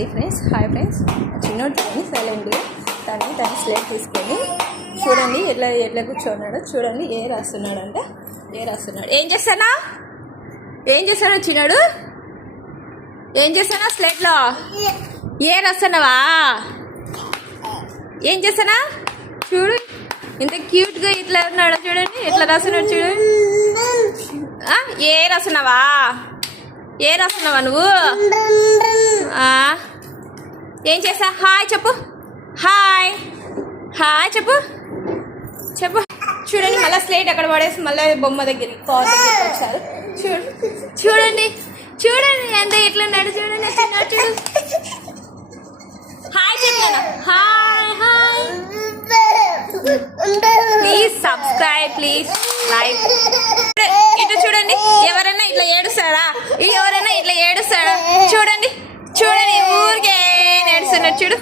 చూడండి friends, hi friends. చిన్నోడు చూడండి సైలెంట్గా తను స్లేట్ తీసుకొని చూడండి ఎట్లా కూర్చోన్నాడు. చూడండి ఏ రాస్తున్నాడు. ఏం చేస్తాడు చిన్నాడు? ఏం చేస్తానా స్లేట్లో? ఏ రాస్తున్నావా? ఏం చేస్తానా? చూడు ఇంత క్యూట్గా ఇట్లా ఉన్నాడు. చూడండి ఎట్లా రాస్తున్నాడు. చూడండి ఏ రాస్తున్నావా నువ్వు? ఏం చేసా? హాయ్ చెప్పు. హాయ్ చెప్పు. చూడండి మళ్ళీ స్లేట్ అక్కడ పడేసి మళ్ళీ బొమ్మ దగ్గరికి వచ్చారు. చూడండి ఎంత ఎట్లా ఉన్నాడు. చూడండి చూడు. హాయ్ చెప్పాను. Hi please subscribe, please like. ఇటు చూడండి ఎవరైనా ఇట్లా ఏడుస్తారా? చూడండి ఊరికే ఏడుస్తున్నారు. చూడు